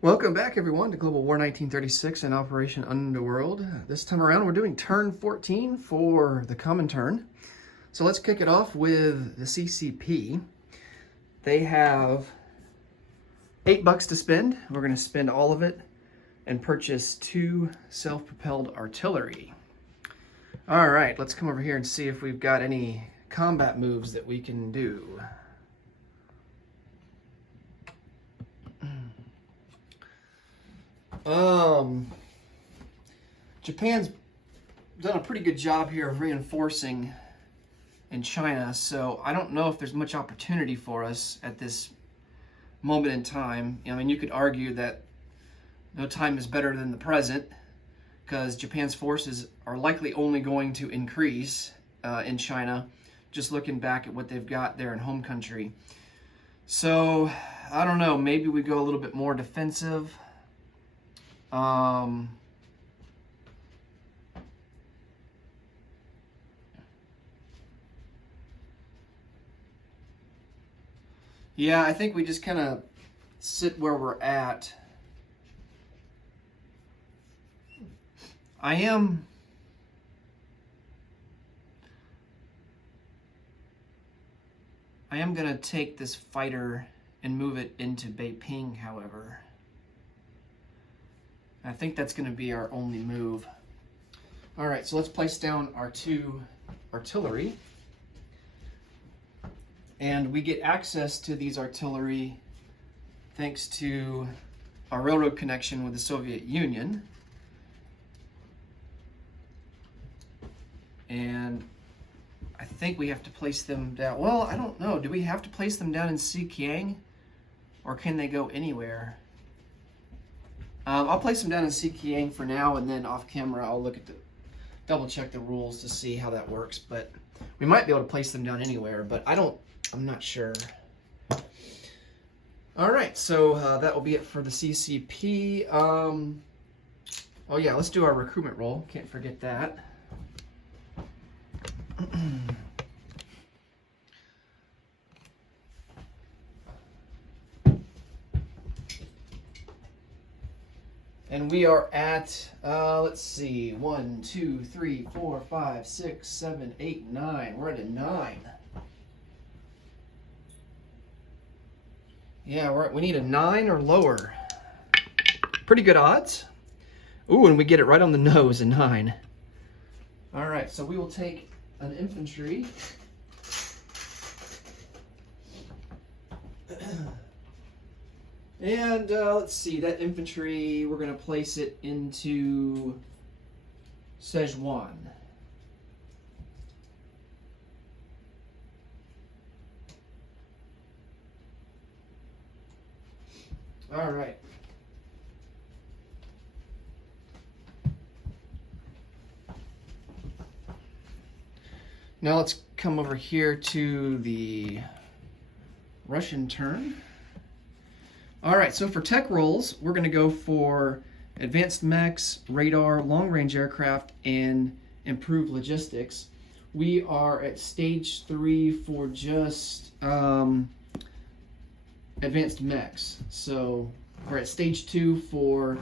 Welcome back, everyone, to Global War 1936 and Operation Underworld. This time around, we're doing turn 14 for the Comintern. So let's kick it off with the CCP. They have $8 to spend. We're going to spend all of it and purchase 2 self-propelled artillery. All right, let's come over here and see if we've got any combat moves that we can do. Japan's done a pretty good job here of reinforcing in China, so I don't know if there's much opportunity for us at this moment in time. I mean, you could argue that no time is better than the present, because Japan's forces are likely only going to increase in China, just looking back at what they've got there in home country. So, I don't know, maybe we go a little bit more defensive. Yeah, I think we just kind of sit where we're at. I am going to take this fighter and move it into Beiping, however. I think that's going to be our only move. All right, so let's place down our 2 artillery. And we get access to these artillery thanks to our railroad connection with the Soviet Union. And I think we have to place them down. Well, I don't know. Do we have to place them down in Xinjiang? Or can they go anywhere? I'll place them down in Xinjiang for now, and then off camera I'll look at double check the rules to see how that works. But we might be able to place them down anywhere, but I'm not sure. All right, so that will be it for the CCP. Oh yeah, let's do our recruitment roll. Can't forget that. And we are at, let's see, 1, 2, 3, 4, 5, 6, 7, 8, 9. We're at a 9. Yeah, we need a 9 or lower. Pretty good odds. Ooh, and we get it right on the nose, a 9. All right, so we will take an infantry. And let's see, that infantry, we're going to place it into Szechuan. All right. Now let's come over here to the Russian turn. All right, so for tech rolls, we're going to go for advanced mechs, radar, long-range aircraft, and improved logistics. We are at stage 3 for just advanced mechs. So we're at stage 2 for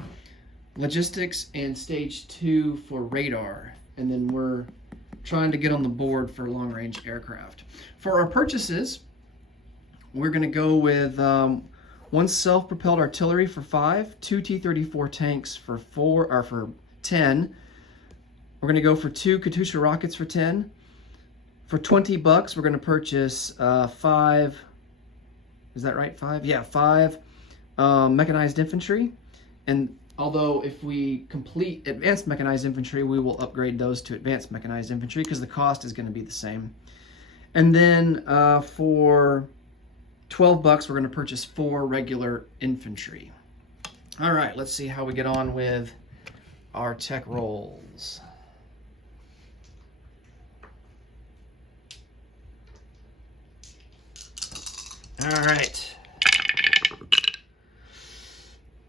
logistics and stage 2 for radar. And then we're trying to get on the board for long-range aircraft. For our purchases, we're going to go with 1 self-propelled artillery for 5, 2 T-34 tanks for 10. We're going to go for 2 Katyusha rockets for 10. For $20, we're going to purchase 5. Is that right? 5? Yeah, 5 mechanized infantry. And although if we complete advanced mechanized infantry, we will upgrade those to advanced mechanized infantry because the cost is going to be the same. And then for $12, we're going to purchase 4 regular infantry. All right, let's see how we get on with our tech rolls. All right.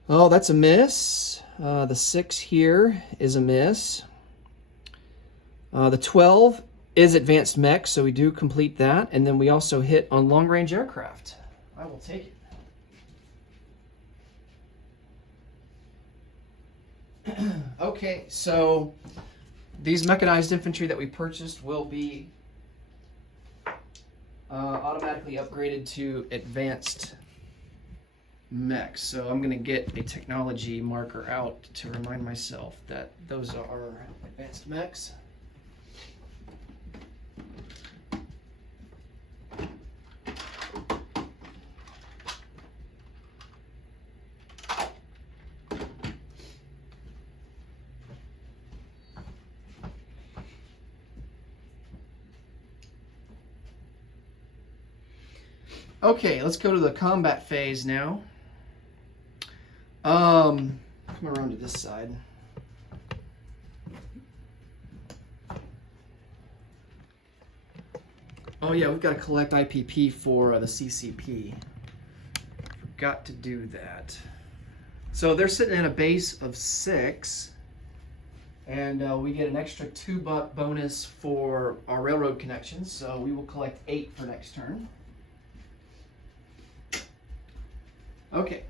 Oh, that's a miss. The 6 here is a miss. The 12 is advanced mech, so we do complete that. And then we also hit on long-range aircraft. I will take it. Okay, so these mechanized infantry that we purchased will be automatically upgraded to advanced mechs. So I'm going to get a technology marker out to remind myself that those are advanced mechs. Okay, let's go to the combat phase now. Come around to this side. Oh yeah, we've got to collect IPP for the CCP. Forgot to do that. So they're sitting at a base of 6, and we get an extra 2 bonus for our railroad connections. So we will collect 8 for next turn. Okay,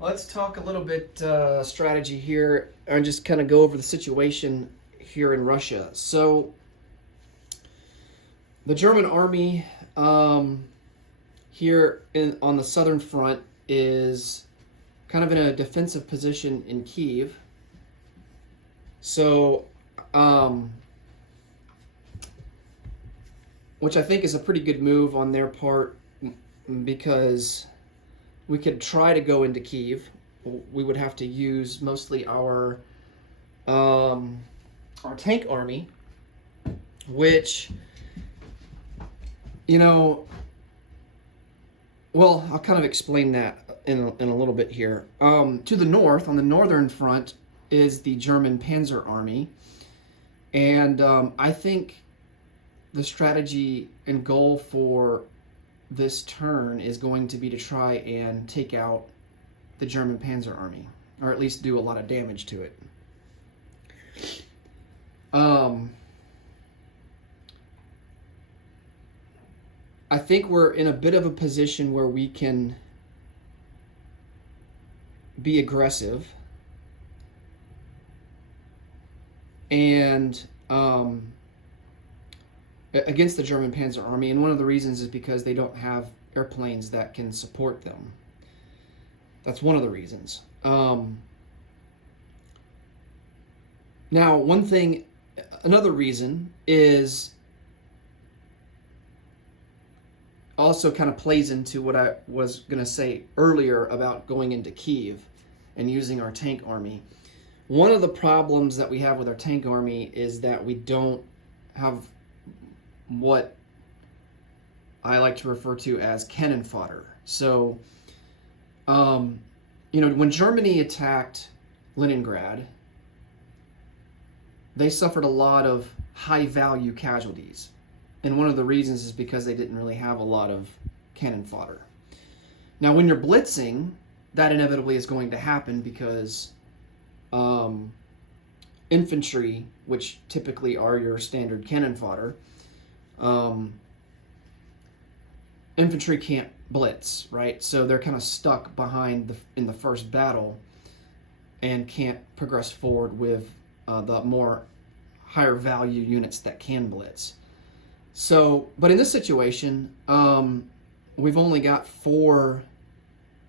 let's talk a little bit strategy here and just kind of go over the situation here in Russia. So the German army here on the southern front is kind of in a defensive position in Kyiv. So, which I think is a pretty good move on their part, because we could try to go into Kyiv. We would have to use mostly our tank army, which, you know, well, I'll kind of explain that in a little bit here. To the north, on the northern front, is the German Panzer Army, and I think the strategy and goal for this turn is going to be to try and take out the German Panzer Army, or at least do a lot of damage to it. I think we're in a bit of a position where we can be aggressive and against the German Panzer Army, and one of the reasons is because they don't have airplanes that can support them. That's one of the reasons. Now, another reason is also kind of plays into what I was going to say earlier about going into Kyiv and using our tank army. One of the problems that we have with our tank army is that we don't have what I like to refer to as cannon fodder. So, when Germany attacked Leningrad, they suffered a lot of high-value casualties. And one of the reasons is because they didn't really have a lot of cannon fodder. Now, when you're blitzing, that inevitably is going to happen because infantry, which typically are your standard cannon fodder, infantry can't blitz, right? So they're kind of stuck behind in the first battle and can't progress forward with the more higher value units that can blitz. So, but in this situation, we've only got 4,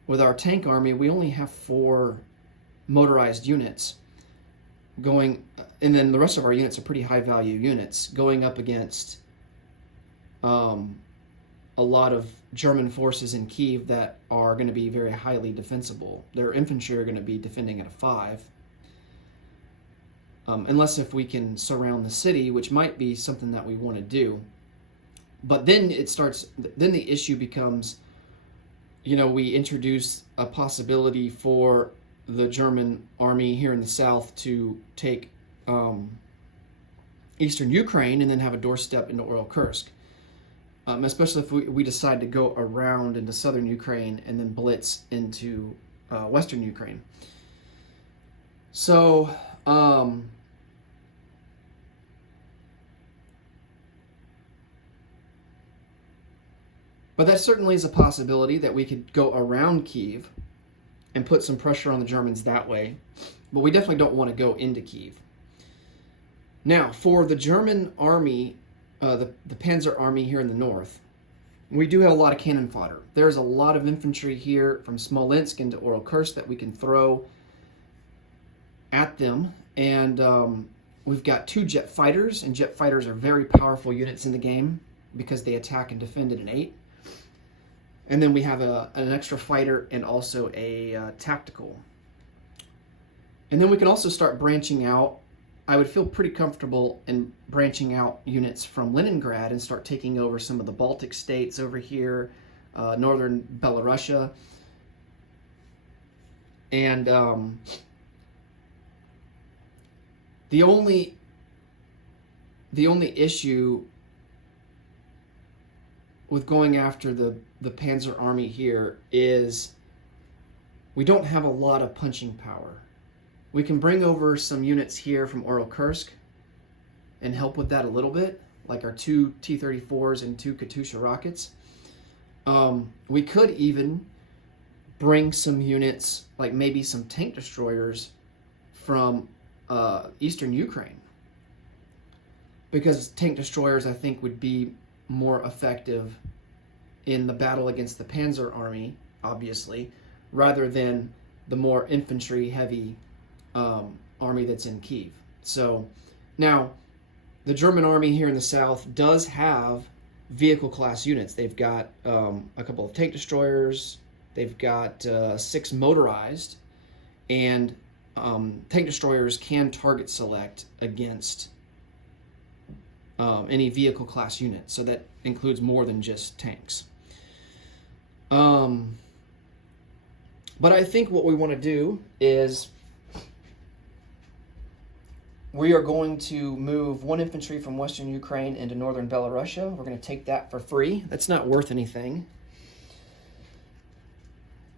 with our tank army, we only have 4 motorized units going, and then the rest of our units are pretty high value units going up against a lot of German forces in Kyiv that are going to be very highly defensible. Their infantry are going to be defending at a 5. Unless if we can surround the city, which might be something that we want to do. But then then the issue becomes, we introduce a possibility for the German army here in the south to take eastern Ukraine and then have a doorstep into Kursk. Especially if we decide to go around into southern Ukraine and then blitz into western Ukraine. So, but that certainly is a possibility that we could go around Kyiv and put some pressure on the Germans that way. but we definitely don't want to go into Kyiv. Now, for the German army, the Panzer Army here in the north, we do have a lot of cannon fodder. There's a lot of infantry here from Smolensk into Oral-Kursk that we can throw at them. And we've got 2 jet fighters, and jet fighters are very powerful units in the game because they attack and defend at an 8. And then we have an extra fighter and also a tactical. And then we can also start branching out. I would feel pretty comfortable in branching out units from Leningrad and start taking over some of the Baltic states over here, northern Belarusia. And the only issue with going after the Panzer Army here is we don't have a lot of punching power. We can bring over some units here from Oral-Kursk and help with that a little bit, like our 2 T-34s and 2 Katyusha rockets. We could even bring some units, like maybe some tank destroyers from eastern Ukraine, because tank destroyers, I think, would be more effective in the battle against the Panzer Army, obviously, rather than the more infantry-heavy army that's in Kyiv. So now, the German army here in the south does have vehicle-class units. They've got a couple of tank destroyers. They've got 6 motorized, and tank destroyers can target select against any vehicle class unit, so that includes more than just tanks. But I think what we want to do is we are going to move 1 infantry from western Ukraine into northern Belarusia. We're going to take that for free. That's not worth anything.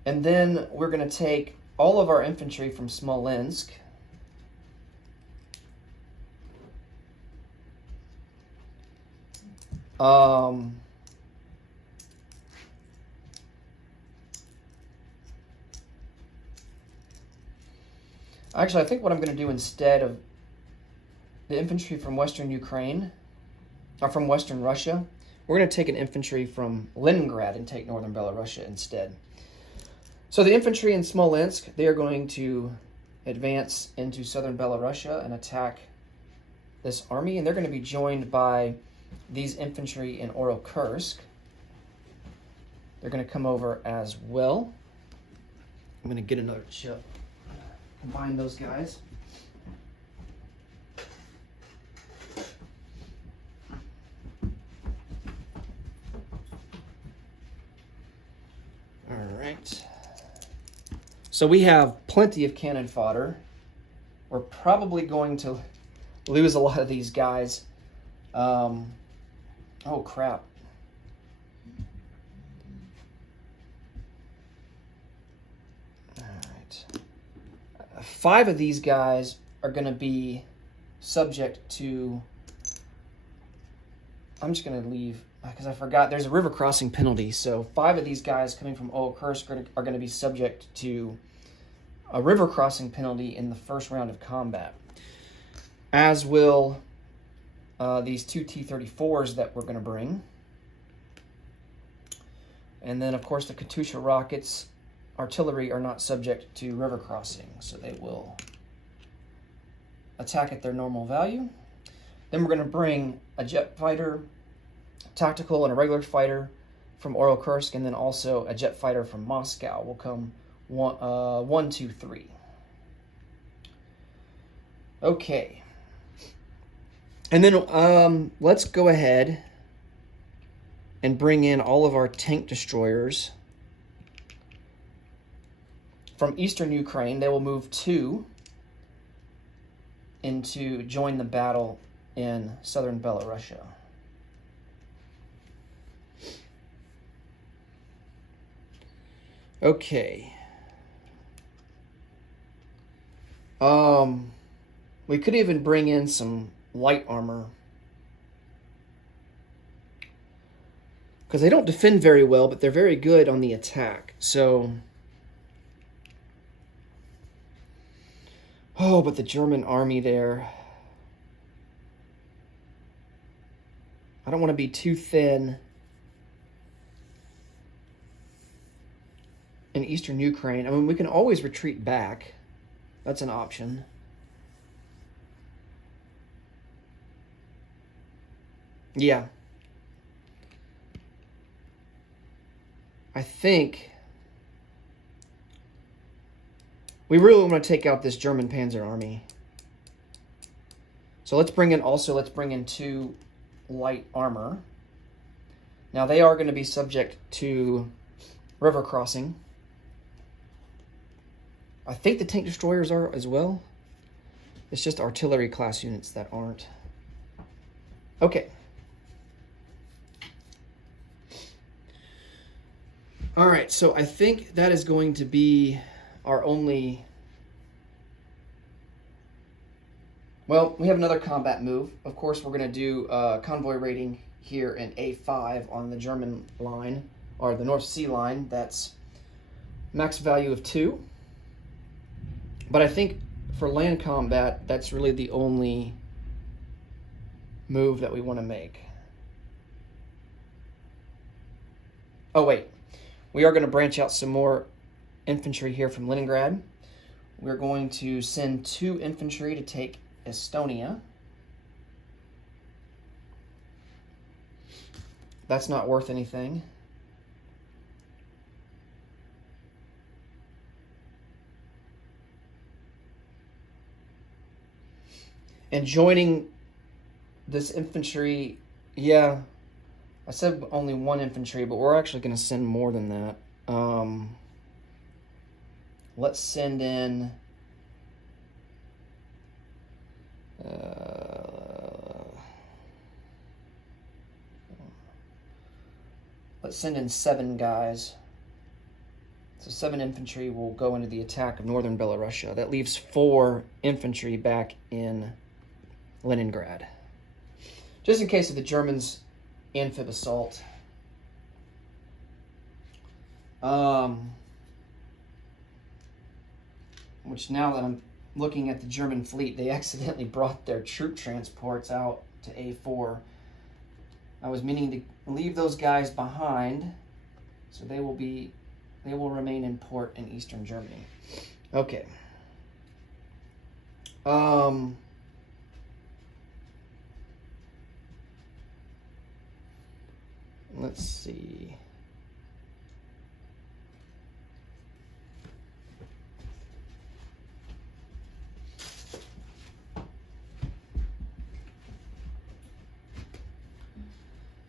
And then we're going to take all of our infantry from Smolensk. Actually, I think what I'm going to do instead of the infantry from western Ukraine, or from western Russia, we're going to take an infantry from Leningrad and take northern Belarusia instead. So the infantry in Smolensk, they are going to advance into southern Belarusia and attack this army, and they're going to be joined by these infantry in Oral-Kursk. They're going to come over as well. I'm going to get another chip. Combine those guys. All right. So we have plenty of cannon fodder. We're probably going to lose a lot of these guys. Oh, crap. All right. 5 of these guys are going to be subject to... I'm just going to leave, because I forgot there's a river crossing penalty. So 5 of these guys coming from Oral-Kursk are going to be subject to a river crossing penalty in the first round of combat, as will these 2 T-34s that we're going to bring. And then, of course, the Katyusha rockets, artillery, are not subject to river crossing, so they will attack at their normal value. Then we're going to bring a jet fighter, tactical, and a regular fighter from Oral-Kursk, and then also a jet fighter from Moscow will come 1, 2, 3. Okay. And then let's go ahead and bring in all of our tank destroyers from eastern Ukraine. They will move 2 into join the battle in southern Belarusia. Okay. We could even bring in some light armor, because they don't defend very well, but they're very good on the attack. So Oh, but the German army there. I don't want to be too thin in eastern Ukraine. I mean, we can always retreat back. That's an option. Yeah. I think we really want to take out this German Panzer Army. So let's bring in 2 light armor. Now they are going to be subject to river crossing. I think the tank destroyers are as well. It's just artillery class units that aren't. Okay. All right, so I think that is going to be our only... Well, we have another combat move. Of course, we're going to do convoy raiding here in A5 on the German line, or the North Sea line. That's max value of 2. But I think for land combat, that's really the only move that we want to make. Oh, wait. We are going to branch out some more infantry here from Leningrad. We're going to send 2 infantry to take Estonia. That's not worth anything. And joining this infantry, yeah, I said only 1 infantry, but we're actually going to send more than that. Let's send in... let's send in 7 guys. So 7 infantry will go into the attack of northern Belarusia. That leaves 4 infantry back in Leningrad. Just in case of the Germans' amphib assault. Which now that I'm looking at the German fleet, they accidentally brought their troop transports out to A4. I was meaning to leave those guys behind, so they will remain in port in eastern Germany. Okay. Let's see.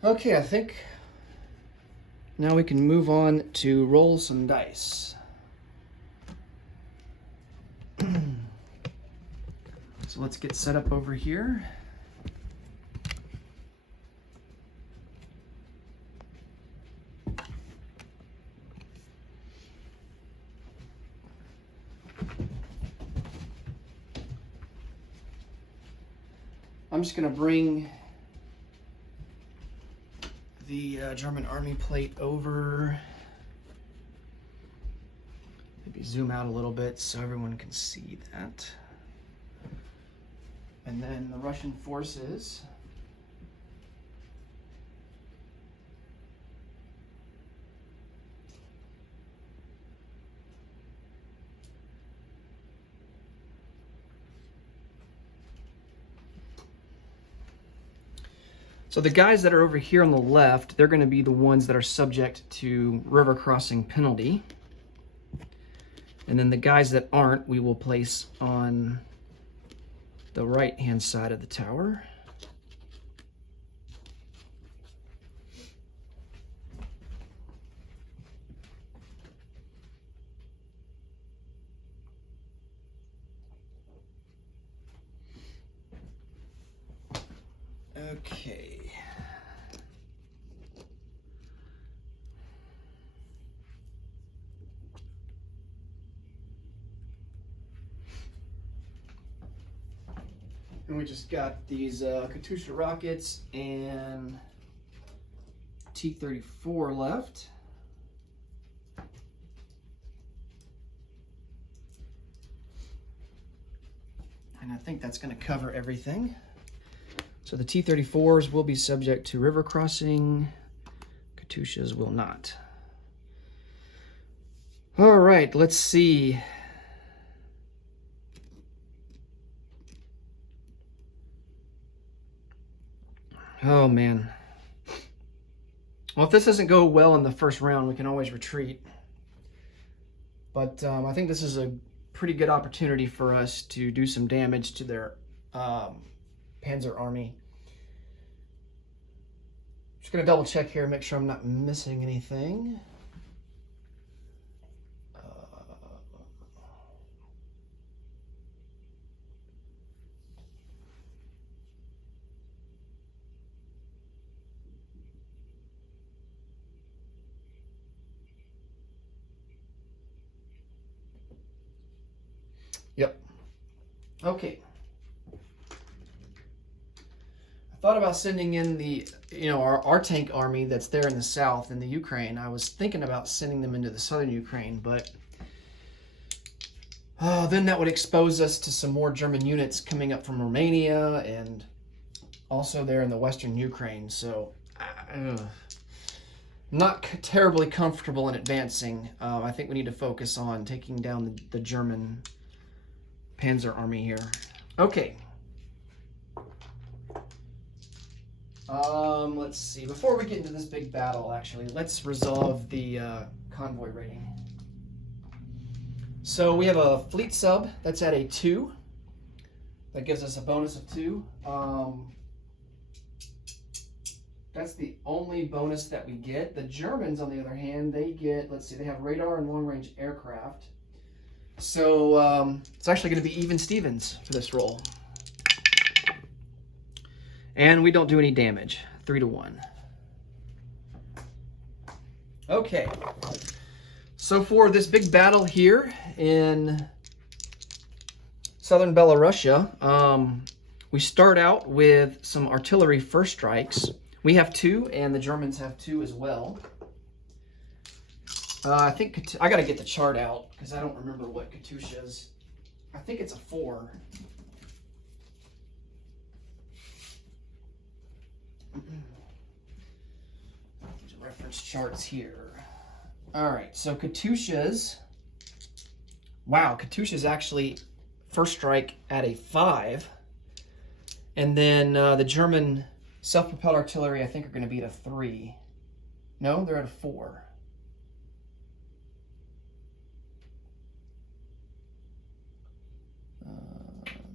Okay, I think now we can move on to roll some dice. So let's get set up over here. I'm just going to bring the German army plate over. Maybe zoom out a little bit so everyone can see that. And then the Russian forces. So the guys that are over here on the left, they're going to be the ones that are subject to river crossing penalty. And then the guys that aren't, we will place on the right-hand side of the tower. Okay. And we just got these Katyusha rockets and T-34 left. And I think that's going to cover everything. So the T-34s will be subject to river crossing. Katyushas will not. All right, let's see. Oh, man. Well, if this doesn't go well in the first round, we can always retreat. But I think this is a pretty good opportunity for us to do some damage to their Panzer Army. Just going to double check here, make sure I'm not missing anything. Yep. Okay. I thought about sending in the, our tank army that's there in the south in the Ukraine. I was thinking about sending them into the southern Ukraine, but then that would expose us to some more German units coming up from Romania and also there in the western Ukraine. So not terribly comfortable in advancing. I think we need to focus on taking down the German Panzer Army here. Okay. Let's see. Before we get into this big battle, actually, let's resolve the convoy rating. So we have a fleet sub that's at a 2. That gives us a bonus of 2. That's the only bonus that we get. The Germans, on the other hand, they get, let's see, they have radar and long-range aircraft. So it's actually going to be even Stevens for this roll. And we don't do any damage. 3-1. Okay. So for this big battle here in southern Belarusia, we start out with some artillery first strikes. We have 2, and the Germans have 2 as well. I think I got to get the chart out because I don't remember what Katyusha's. I think it's a 4. There's reference charts here. All right, so Katyusha's. Wow, Katyusha's actually first strike at a 5, and then the German self-propelled artillery I think are going to be at a 3. No, they're at a 4.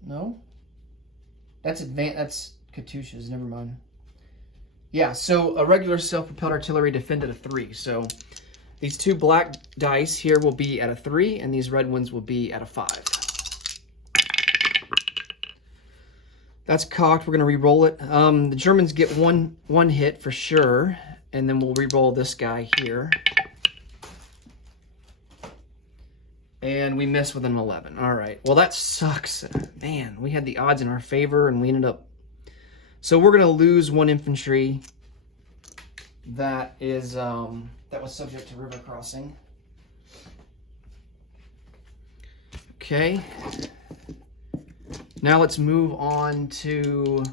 No, that's advanced. That's Katyusha's. Never mind. Yeah, so a regular self-propelled artillery defended a 3. So these 2 black dice here will be at a 3, and these red ones will be at a 5. That's cocked. We're going to re-roll it. The Germans get one hit for sure, and then we'll re-roll this guy here. And we miss with an 11. All right. Well, that sucks. Man, we had the odds in our favor, and we ended up... So we're going to lose 1 infantry that is that was subject to river crossing. Okay. Now let's move on to...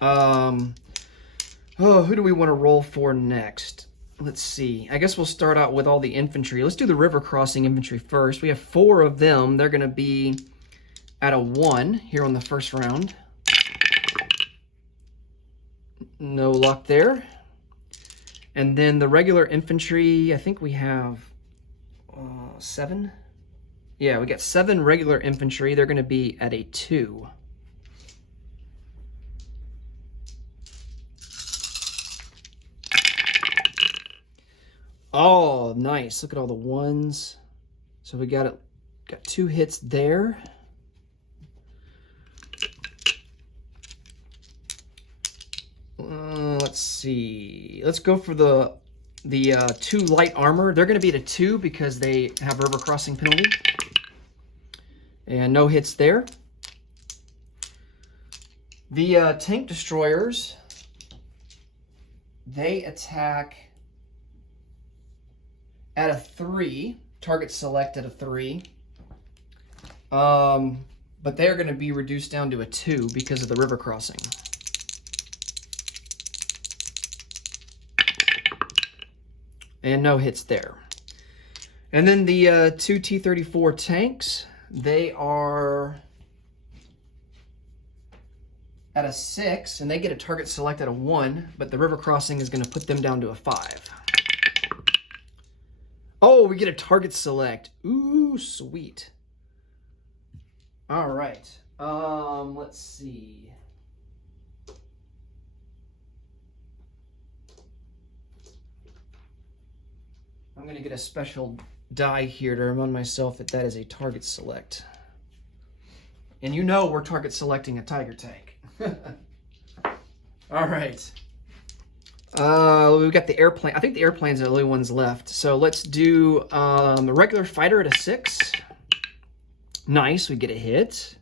who do we want to roll for next? Let's see. I guess we'll start out with all the infantry. Let's do the river crossing infantry first. We have 4 of them. They're going to be at a 1 here on the first round. No luck there. And then the regular infantry, I think we have 7. Yeah, we got 7 regular infantry. They're going to be at a 2. Oh, nice. Look at all the 1s. So we got 2 hits there. Let's see. Let's go for the 2 light armor. They're going to be at a 2 because they have river crossing penalty. And no hits there. The tank destroyers, they attack at a 3. Target select at a 3. But they're going to be reduced down to a 2 because of the river crossing. And no hits there. And then the 2 T-34 tanks, they are at a 6, and they get a target select at a 1, but the river crossing is going to put them down to a 5. Oh, we get a target select. Ooh, sweet. All right. Let's see. I'm going to get a special die here to remind myself that that is a target select. And you know we're target selecting a Tiger tank. All right. We've got the airplane. I think the airplanes are the only ones left. So let's do the regular fighter at a 6. Nice, we get a hit.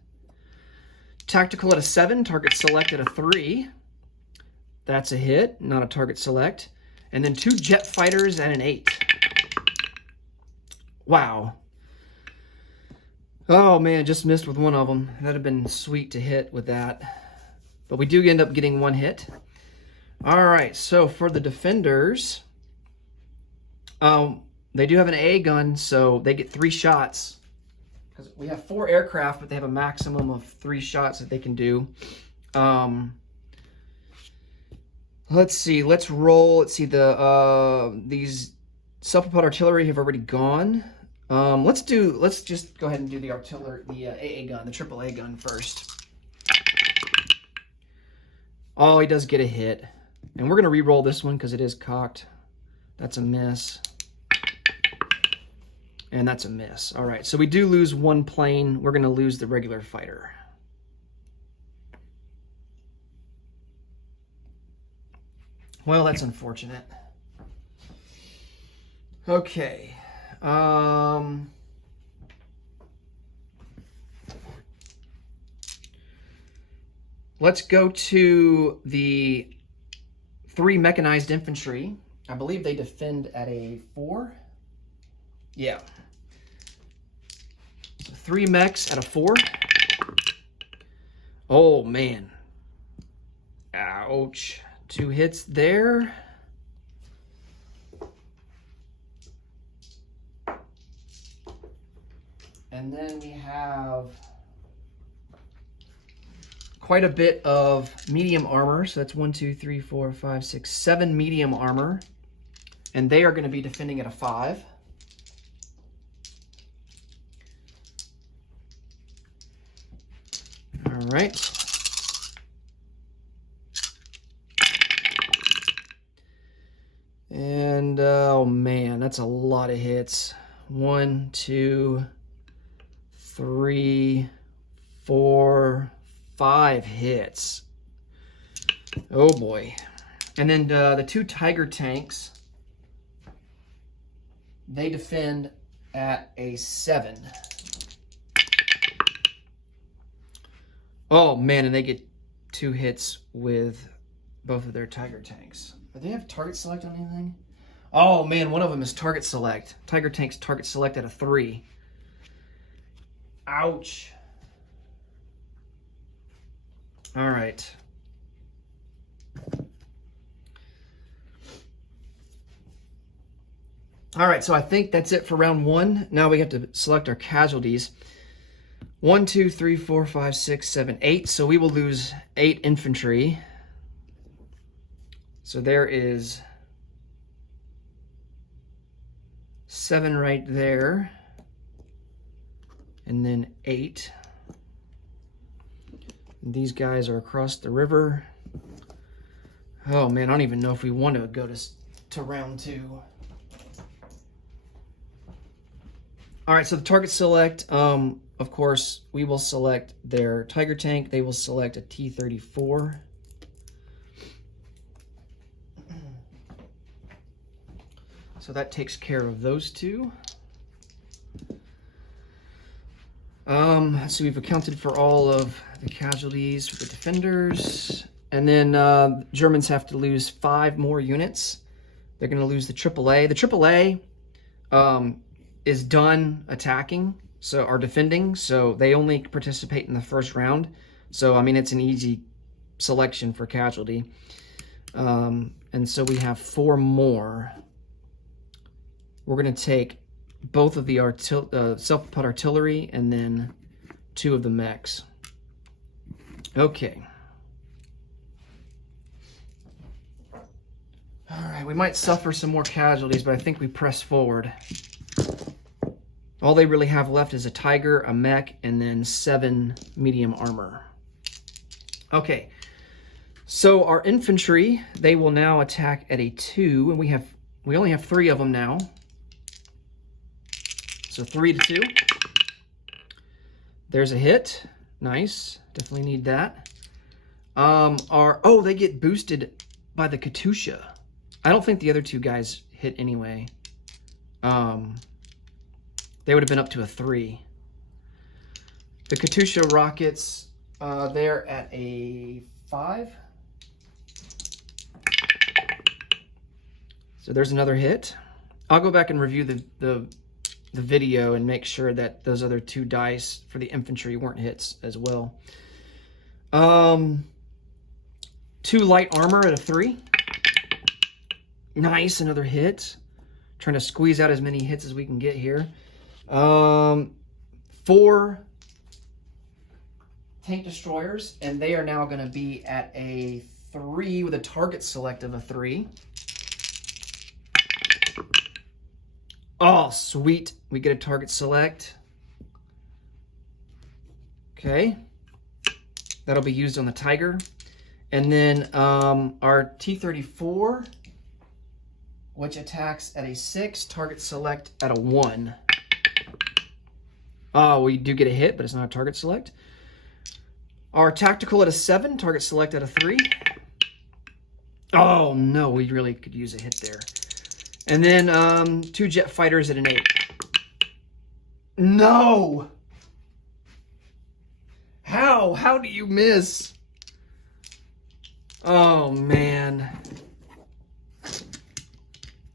Tactical at a 7, target select at a 3. That's a hit, not a target select. And then 2 jet fighters at an 8. Wow. Oh man, just missed with one of them. That'd have been sweet to hit with that. But we do end up getting 1 hit. All right, so for the defenders, they do have an A gun, so they get 3 shots. Because we have 4 aircraft, but they have a maximum of 3 shots that they can do. Let's see. Let's roll. Let's see. These self-propelled artillery have already gone. Let's just go ahead and do the artillery, the AA gun, the AAA gun first. Oh, he does get a hit, and we're gonna re-roll this one because it is cocked. That's a miss. And that's a miss. All right, so we do lose 1 plane. We're going to lose the regular fighter. Well, that's unfortunate. Okay. Let's go to the 3 mechanized infantry. I believe they defend at a 4. Yeah. 3 mechs at a 4. Oh, man. Ouch. 2 hits there. And then we have quite a bit of medium armor. So that's 1, 2, 3, 4, 5, 6, 7 medium armor. And they are going to be defending at a 5. All right. And oh man, that's a lot of hits. 1, 2, 3, 4, 5 hits. Oh boy. And then the 2 Tiger tanks, they defend at a 7. Oh man, and they get 2 hits with both of their Tiger tanks. Do they have target select on anything? Oh man, one of them is target select. Tiger tanks target select at a 3. Ouch. All right. All right, so I think that's it for round 1. Now we have to select our casualties. 1, 2, 3, 4, 5, 6, 7, 8. So we will lose 8 infantry. So there is 7 right there. And then 8. These guys are across the river. Oh man, I don't even know if we want to go to round 2. All right, so the target select, of course, we will select their Tiger tank. They will select a T-34. So that takes care of those 2. So we've accounted for all of the casualties for the defenders. And then Germans have to lose 5 more units. They're going to lose the AAA. The AAA is done attacking. so are defending, so they only participate in the first round. So, I mean, it's an easy selection for casualty. And so we have 4 more. We're going to take both of the self-propelled artillery and then 2 of the mechs. Okay. All right, we might suffer some more casualties, but I think we press forward. All they really have left is a Tiger, a mech, and then 7 medium armor. Okay, so our infantry, they will now attack at a 2, and we only have 3 of them now. So 3 to 2. There's a hit. Nice. Definitely need that. Oh, they get boosted by the Katusha. I don't think the other 2 guys hit anyway. They would have been up to a 3. The Katusha rockets, they're at a 5. So there's another hit. I'll go back and review the video and make sure that those other 2 dice for the infantry weren't hits as well. 2 light armor at a 3. Nice, another hit. Trying to squeeze out as many hits as we can get here. 4 tank destroyers, and they are now going to be at a 3 with a target select of a 3. Oh, sweet. We get a target select. Okay. That'll be used on the Tiger. And then our T-34, which attacks at a 6, target select at a 1. Oh, we do get a hit, but it's not a target select. Our tactical at a 7, target select at a 3. Oh, no, we really could use a hit there. And then 2 jet fighters at an 8. No! How? How do you miss? Oh, man.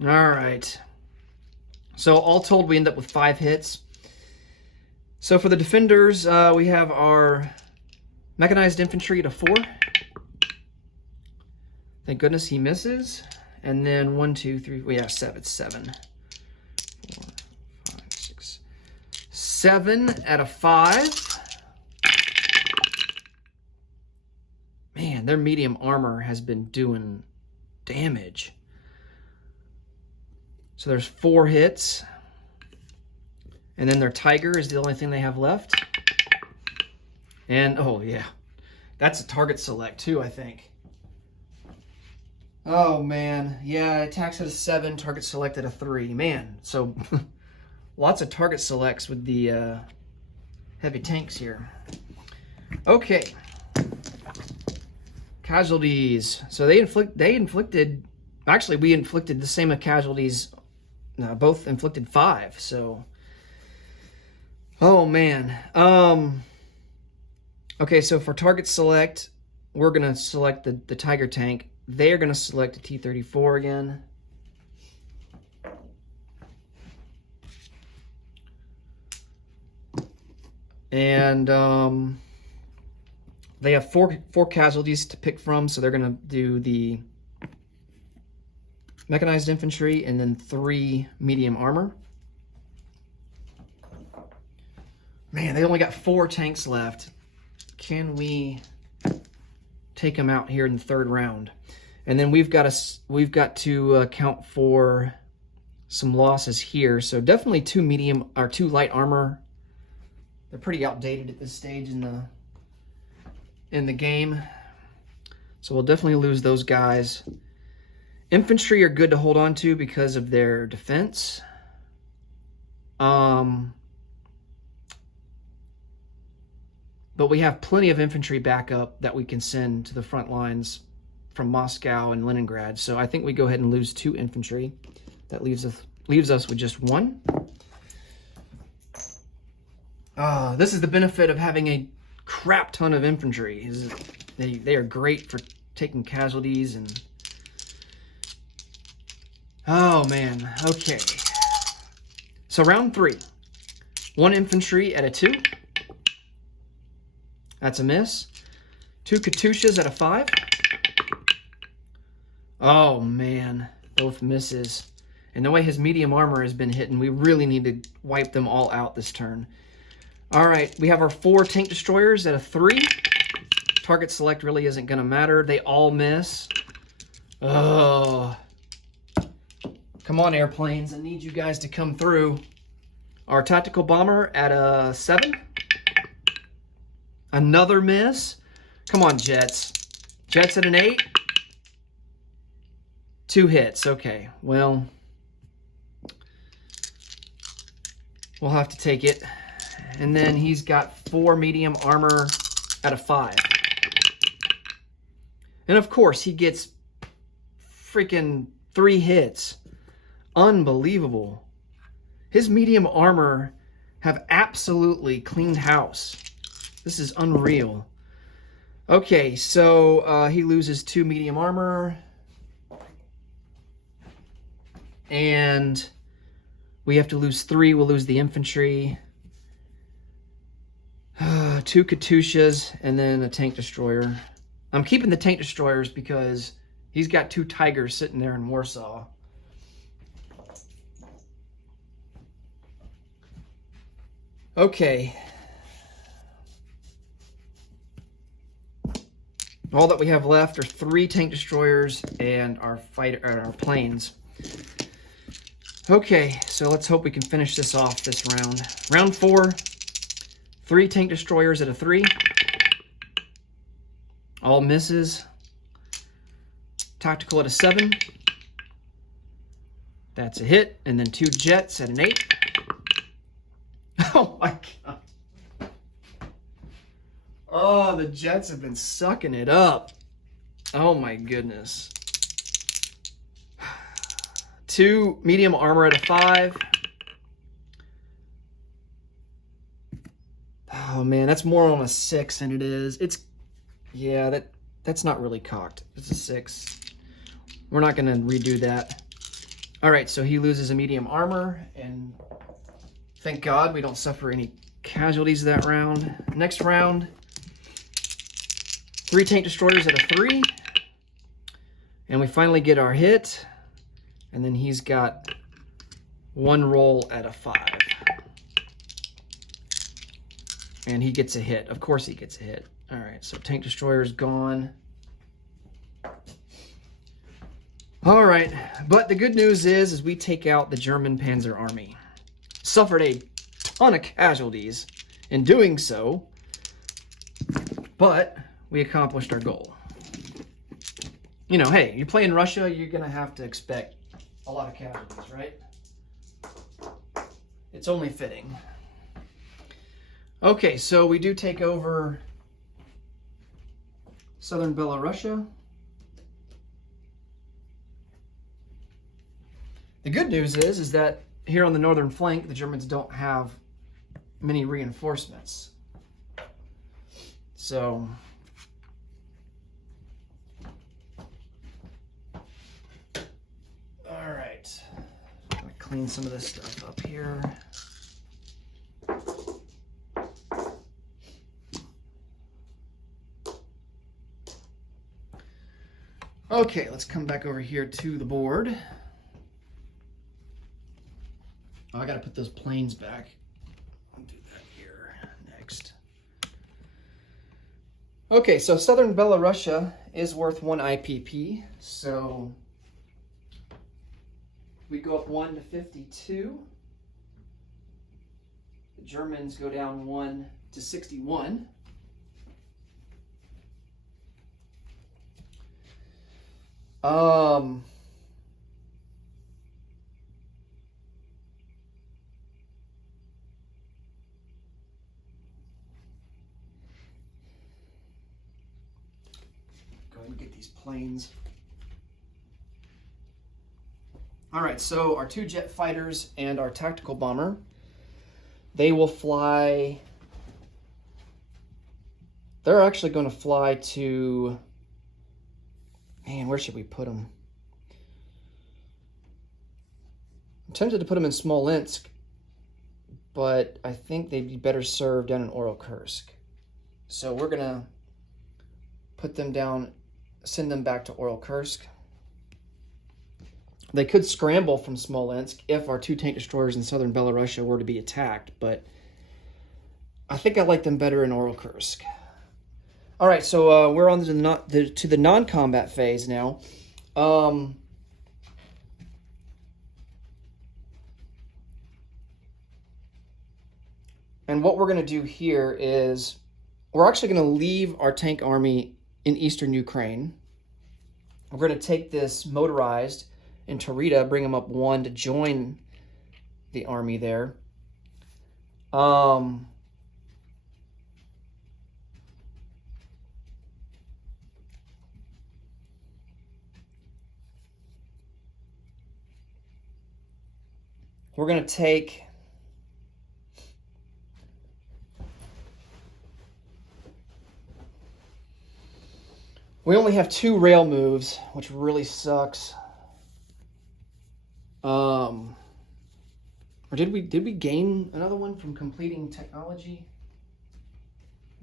All right. So all told, we end up with 5 hits. So for the defenders, we have our mechanized infantry at a 4. Thank goodness he misses. And then 1, 2, 3, well, yeah, 7. It's 7. 4, 5, 6, 7 at a 5. Man, their medium armor has been doing damage. So there's 4 hits. And then their Tiger is the only thing they have left. And, oh yeah, that's a target select too, I think. Oh man, yeah, attacks at a 7, target select at a 3. Man, so lots of target selects with the heavy tanks here. Okay. Casualties. So they inflicted, actually we inflicted the same casualties, both inflicted 5, so. Oh man. Okay, so for target select, we're gonna select the Tiger tank. They're gonna select a T-34 again. And they have four casualties to pick from, so they're gonna do the mechanized infantry and then 3 medium armor. Man, they only got 4 tanks left. Can we take them out here in the 3rd round? And then we've got to account for some losses here. So definitely 2 medium or 2 light armor. They're pretty outdated at this stage in the game. So we'll definitely lose those guys. Infantry are good to hold on to because of their defense. But we have plenty of infantry backup that we can send to the front lines from Moscow and Leningrad. So I think we go ahead and lose 2 infantry. That leaves us with just 1. This is the benefit of having a crap ton of infantry. They are great for taking casualties and... Oh man, okay. So round 3. 1 infantry at a 2. That's a miss. 2 Katyushas at a 5. Oh, man. Both misses. And the way his medium armor has been hitting, we really need to wipe them all out this turn. All right, we have our 4 tank destroyers at a 3. Target select really isn't going to matter. They all miss. Oh. Come on, airplanes. I need you guys to come through. Our tactical bomber at a 7. Another miss. Come on, jets. Jets at an 8. 2 hits. Okay, well, we'll have to take it. And then he's got 4 medium armor at a 5. And of course, he gets freaking 3 hits. Unbelievable. His medium armor have absolutely cleaned house. This is unreal. Okay, so he loses 2 medium armor. And we have to lose 3. We'll lose the infantry. 2 Katyushas and then a tank destroyer. I'm keeping the tank destroyers because he's got 2 Tigers sitting there in Warsaw. Okay. All that we have left are 3 tank destroyers and our planes. Okay, so let's hope we can finish this off this round. Round 4, 3 tank destroyers at a 3. All misses. Tactical at a 7. That's a hit. And then 2 jets at an 8. Oh my god. Oh, the jets have been sucking it up. Oh my goodness. 2 medium armor at a 5. Oh man, that's more on a 6 than it is. Yeah, that's not really cocked. It's a 6. We're not gonna redo that. All right, so he loses a medium armor, and thank God we don't suffer any casualties that round. Next round, 3 tank destroyers at a 3. And we finally get our hit. And then he's got 1 roll at a 5. And he gets a hit. Of course he gets a hit. All right, so tank destroyer's gone. All right, but the good news is we take out the German Panzer Army. Suffered a ton of casualties in doing so, but we accomplished our goal. You know, hey, you play in Russia, you're gonna have to expect a lot of casualties, right? It's only fitting. Okay, so we do take over southern Belarusia. The good news is that here on the northern flank, the Germans don't have many reinforcements. So all right, I'm gonna clean some of this stuff up here. Okay, let's come back over here to the board. Oh, I gotta put those planes back. I'll do that here next. Okay, so southern Belarusia is worth 1 IPP, so we go up 1 to 52. The Germans go down 1 to 61. Go ahead and get these planes. All right, so our 2 jet fighters and our tactical bomber, they will fly. They're actually going to fly to, man, where should we put them? I'm tempted to put them in Smolensk, but I think they'd be better served down in Oral-Kursk. So we're going to put them down, send them back to Oral-Kursk. They could scramble from Smolensk if our 2 tank destroyers in southern Belarusia were to be attacked, but I think I like them better in Oral-Kursk. All right, so we're on to the non-combat phase now. And what we're going to do here is we're actually going to leave our tank army in eastern Ukraine. We're going to take this motorized in Tarita, bring them up 1 to join the army there. We're going to take we only have 2 rail moves, which really sucks. Or did we gain another one from completing technology?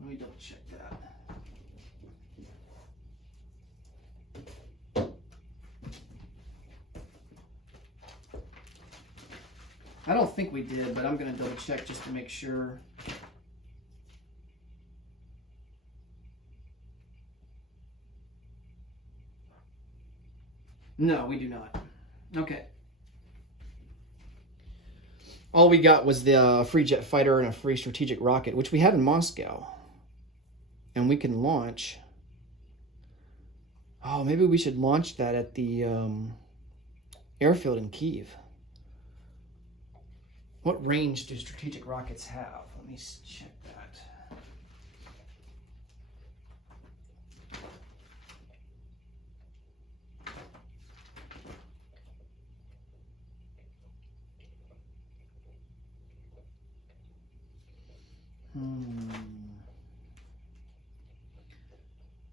Let me double check that. I don't think we did, but I'm going to double check just to make sure. No, we do not. Okay. All we got was the free jet fighter and a free strategic rocket, which we have in Moscow. And we can launch. Oh, maybe we should launch that at the airfield in Kyiv. What range do strategic rockets have? Let me check that.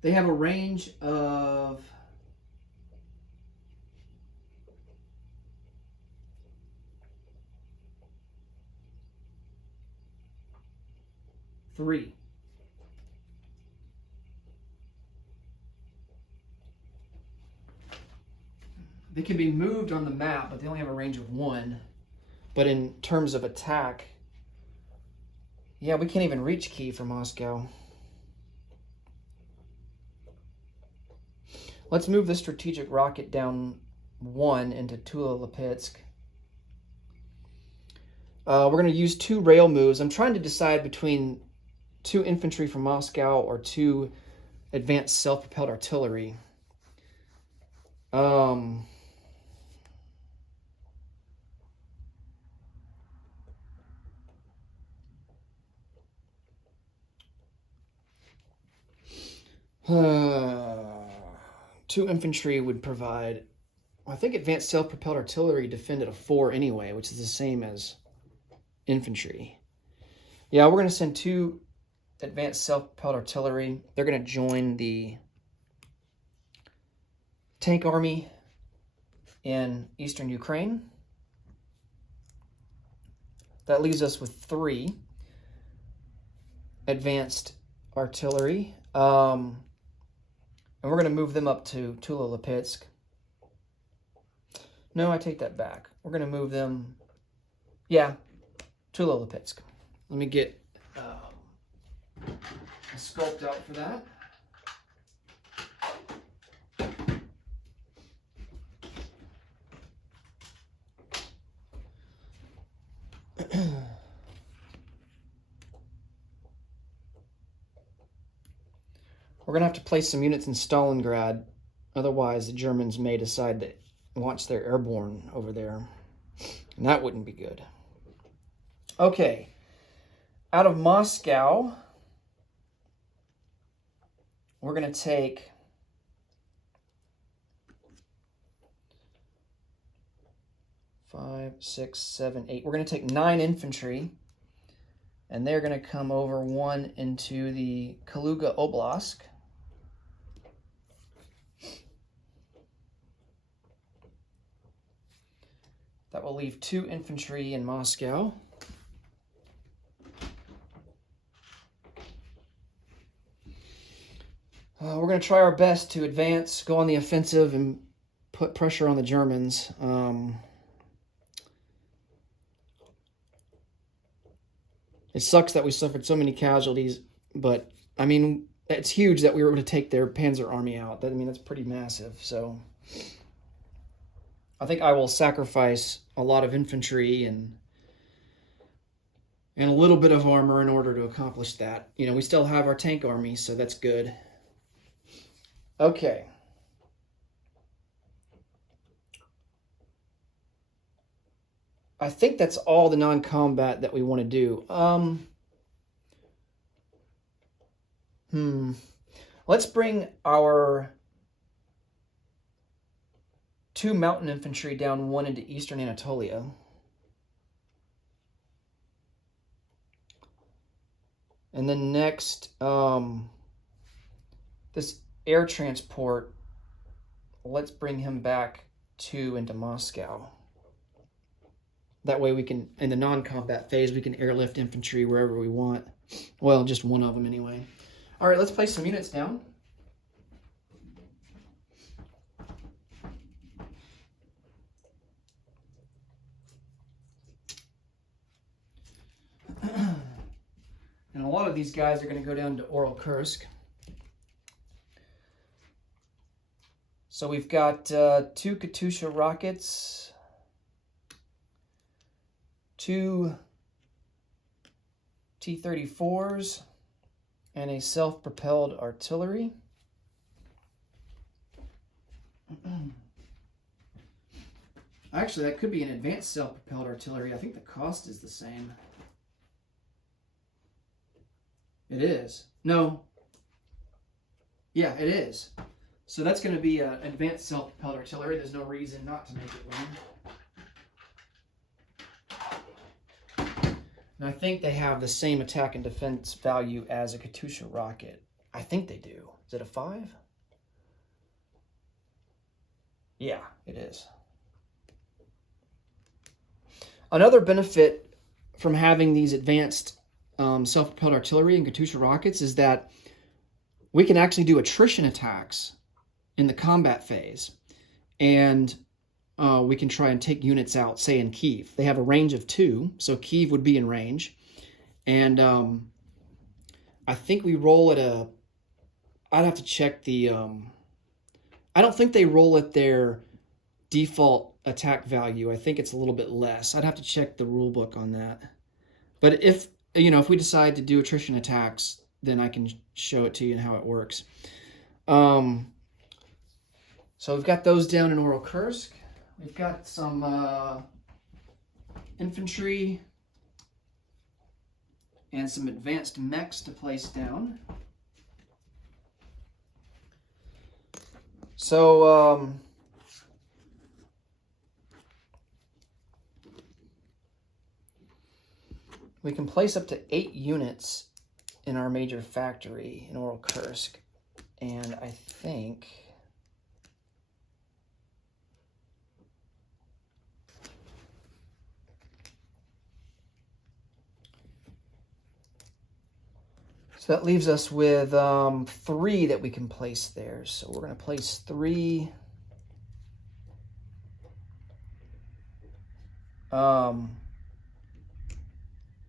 They have a range of 3. They can be moved on the map, but they only have a range of 1. But in terms of attack, yeah, we can't even reach Kyiv from Moscow. Let's move the strategic rocket down 1 into Tula-Lipetsk. We're going to use 2 rail moves. I'm trying to decide between 2 infantry from Moscow or 2 advanced self-propelled artillery. Two infantry would provide. I think advanced self-propelled artillery defend at a 4 anyway, which is the same as infantry. Yeah, we're going to send 2 advanced self-propelled artillery. They're going to join the tank army in eastern Ukraine. That leaves us with 3 advanced artillery. And we're going to move them up to Tula-Lipetsk. No, I take that back. We're going to move them, Tula-Lipetsk. Let me get a sculpt out for that. We're going to have to place some units in Stalingrad. Otherwise, the Germans may decide to launch their airborne over there. And that wouldn't be good. Okay. Out of Moscow, we're going to take five, six, seven, 8. We're going to take 9 infantry. And they're going to come over 1 into the Kaluga Oblast. That will leave 2 infantry in Moscow. We're going to try our best to advance, go on the offensive, and put pressure on the Germans. It sucks that we suffered so many casualties, but, I mean, it's huge that we were able to take their Panzer Army out. That's pretty massive. So I think I will sacrifice a lot of infantry and a little bit of armor in order to accomplish that. We still have our tank army, so that's good. Okay. I think that's all the non-combat that we want to do. Let's bring our 2 mountain infantry down 1 into eastern Anatolia. And then next, this air transport, let's bring him back 2 into Moscow. That way we can, in the non-combat phase, we can airlift infantry wherever we want. Well, just one of them anyway. All right, let's place some units down. And a lot of these guys are going to go down to Oral Kursk. So we've got 2 Katyusha rockets, 2 T-34s, and a self-propelled artillery. Actually, that could be an advanced self-propelled artillery. I think the cost is the same. It is. No. Yeah, it is. So that's going to be an advanced self-propelled artillery. There's no reason not to make it one. And I think they have the same attack and defense value as a Katyusha rocket. I think they do. Is it a 5? Yeah, it is. Another benefit from having these advanced self-propelled artillery and Katyusha rockets is that we can actually do attrition attacks in the combat phase. And we can try and take units out, say in Kyiv. They have a range of 2, so Kyiv would be in range. And I think we roll at a... I'd have to check the... I don't think they roll at their default attack value. I think it's a little bit less. I'd have to check the rule book on that. But if we decide to do attrition attacks, then I can show it to you and how it works. So we've got those down in Oral Kursk. We've got some infantry and some advanced mechs to place down. So we can place up to 8 units in our major factory in Oral Kursk. And I think... So that leaves us with 3 that we can place there. So we're going to place 3.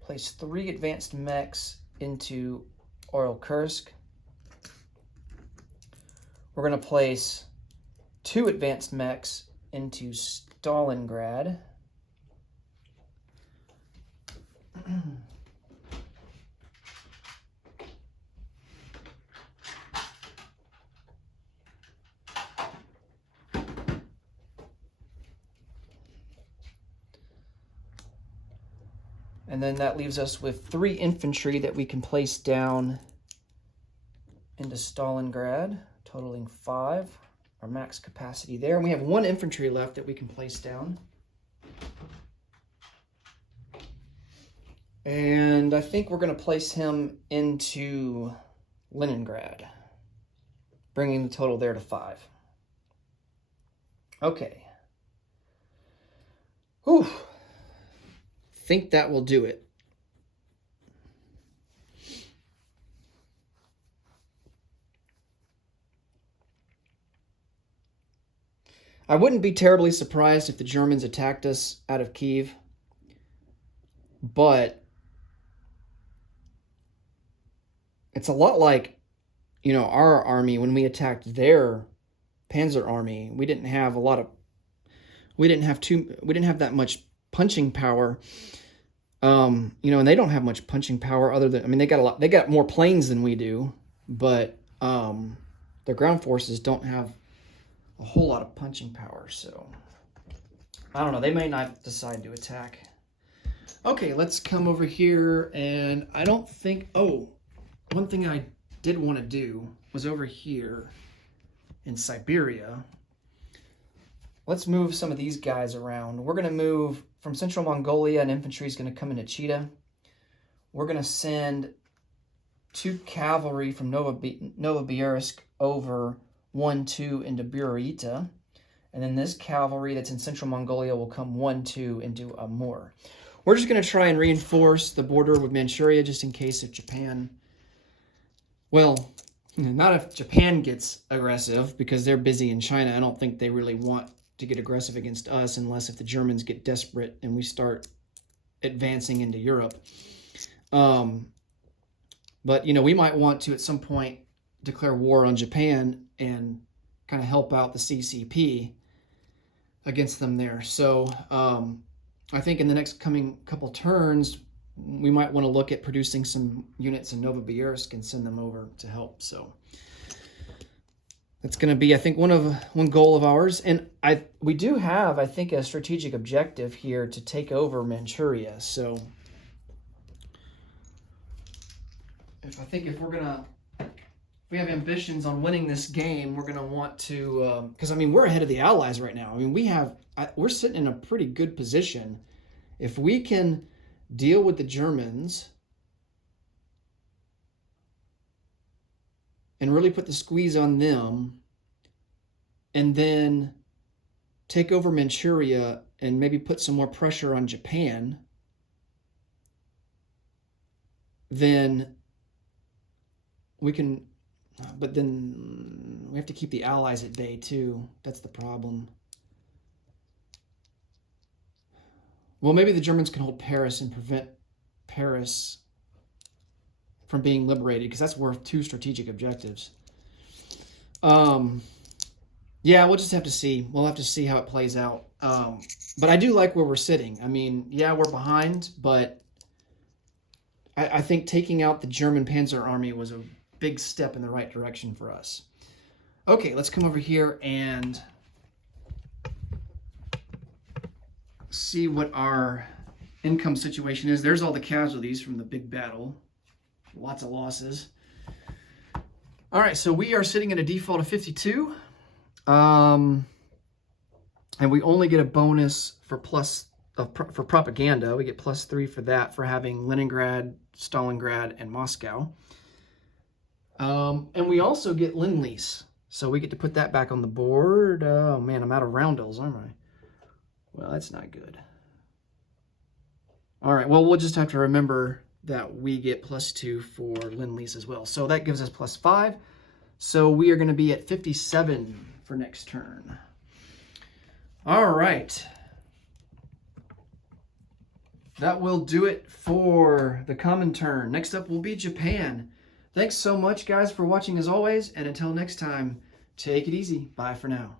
Place 3 advanced mechs into Oral Kursk. We're going to place 2 advanced mechs into Stalingrad. And then that leaves us with 3 infantry that we can place down into Stalingrad, totaling 5, our max capacity there. And we have 1 infantry left that we can place down. And I think we're going to place him into Leningrad, bringing the total there to 5. Okay. Whew. Think that will do it. I wouldn't be terribly surprised if the Germans attacked us out of Kyiv, but it's a lot like, our army when we attacked their Panzer army. We didn't have that much punching power. And they don't have much punching power other than, they got more planes than we do, but their ground forces don't have a whole lot of punching power, so I don't know. They may not decide to attack. Okay, let's come over here, and I don't think, one thing I did want to do was over here in Siberia. Let's move some of these guys around. We're going to move from Central Mongolia, and infantry is going to come into Chita. We're going to send 2 cavalry from Novosibirsk over 1-2 into Burita. And then this cavalry that's in Central Mongolia will come 1-2 into Amur. We're just going to try and reinforce the border with Manchuria just in case if Japan... Well, not if Japan gets aggressive, because they're busy in China. I don't think they really want to get aggressive against us unless if the Germans get desperate and we start advancing into Europe. But, we might want to at some point declare war on Japan and kind of help out the CCP against them there. So I think in the next coming couple turns, we might want to look at producing some units in Novosibirsk and send them over to help. So that's going to be, I think, one goal of ours. And we do have, I think, a strategic objective here to take over Manchuria. So if we have ambitions on winning this game, we're going to want to, because we're ahead of the Allies right now. We're sitting in a pretty good position. If we can deal with the Germans and really put the squeeze on them, and then take over Manchuria and maybe put some more pressure on Japan, then we can, but then we have to keep the Allies at bay too. That's the problem. Well, maybe the Germans can hold Paris and prevent Paris from being liberated, because that's worth 2 strategic objectives. Yeah, we'll just have to see. We'll have to see how it plays out. But I do like where we're sitting. Yeah, we're behind, but I think taking out the German Panzer Army was a big step in the right direction for us. Okay, let's come over here and see what our income situation is. There's all the casualties from the big battle. Lots of losses. All right, so we are sitting at a default of 52. And we only get a bonus for for propaganda. We get +3 for that, for having Leningrad, Stalingrad, and Moscow. And we also get Lend-Lease. So we get to put that back on the board. Oh man, I'm out of roundels, aren't I? Well, that's not good. All right, well, we'll just have to remember that we get +2 for Lend-Lease as well. So that gives us +5. So we are going to be at 57 for next turn. All right. That will do it for the common turn. Next up will be Japan. Thanks so much, guys, for watching as always. And until next time, take it easy. Bye for now.